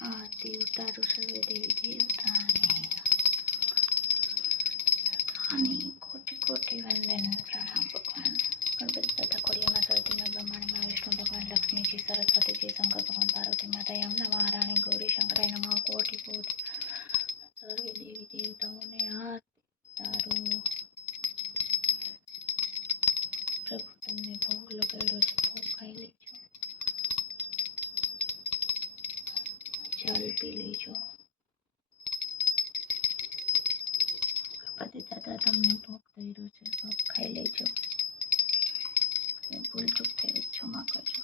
આરતી ઉતારું સર્વે દેવી દેવતાની કોટી કોટી વંદન પ્રણામ ભગવાન ગણપતિ દાદા ખોડિયામાં સરસ્વતીમાં બ્રહ્માંડમાં વિષ્ણુ ભગવાન લક્ષ્મીજી સરસ્વતીજી શંકર ભગવાન પાર્વતી માતા યમુના મહારાણી ગૌરી શંકરાય નમઃ કોટી કોટી સર્વે દેવી દેવતાઓને આરતી ઉતારું પ્રભુ તમને ભોગ લગાડ્યો છે ભોગ ખાઈ લેજો જલ પી લેજો ગણપતિ દાદા તમને ભોગ કર્યો છે ભોગ ખાઈ લેજો ભૂલ ચૂક થઈ ક્ષમા કરજો